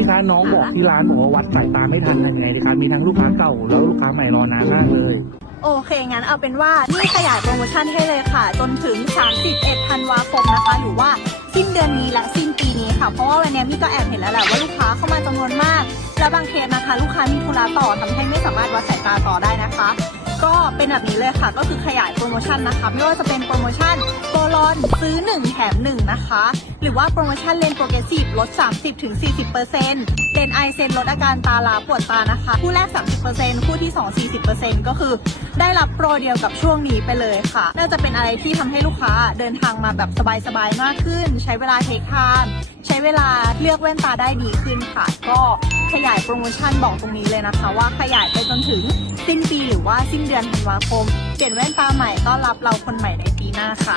พี่คะน้องบอกที่ร้านบอกว่าวัดสายตาไม่ทันยังไงดีคะมีทั้งลูกค้าเก่าแล้วลูกค้าใหม่รอนานมากเลย โอเคงั้นเอาเป็นว่านี่ขยายโปรโมชั่นให้เลยค่ะ จนถึง 31ธันวาคมนะคะหรือว่าสิ้นเดือนนี้และสิ้นปีนี้ค่ะ เพราะว่าวันนี้มี่ก็แอบเห็นแล้วแหละว่าลูกค้าเข้ามาจำนวนมาก และบางเคสนะคะ ลูกค้ามีธุระต่อทำให้ไม่สามารถวัดสายตาต่อได้นะคะ ก็เป็นแบบนี้เลยค่ะ ก็คือขยายโปรโมชั่นนะคะ ไม่ว่าจะเป็นโปรโมชั่นโปรลอนซื้อ 1 แถม 1 นะคะ หรือว่าโปรโมชั่นเลนโปรเกรสซีฟลด 30-40%เลนไอเซนลดอาการตาลาปวดตานะคะ คู่แรก 30%คู่ที่ 2 40%ก็คือได้รับโปรเดียวกับช่วงนี้ไปเลยค่ะ น่าจะเป็นอะไรที่ทำให้ลูกค้าเดินทางมาแบบสบายๆมากขึ้น ใช้เวลาเทคไทม์ใช้เวลาเลือกแว่นตาได้ดีขึ้นค่ะ ก็ขยายโปรโมชั่นบอกตรงนี้เลยนะคะ ว่าขยายไปจนถึงสิ้นปีหรือว่าสิ้นเดือนธันวาคม เปลี่ยนแว่นตาใหม่ต้อนรับเราคนใหม่ในปีหน้าค่ะ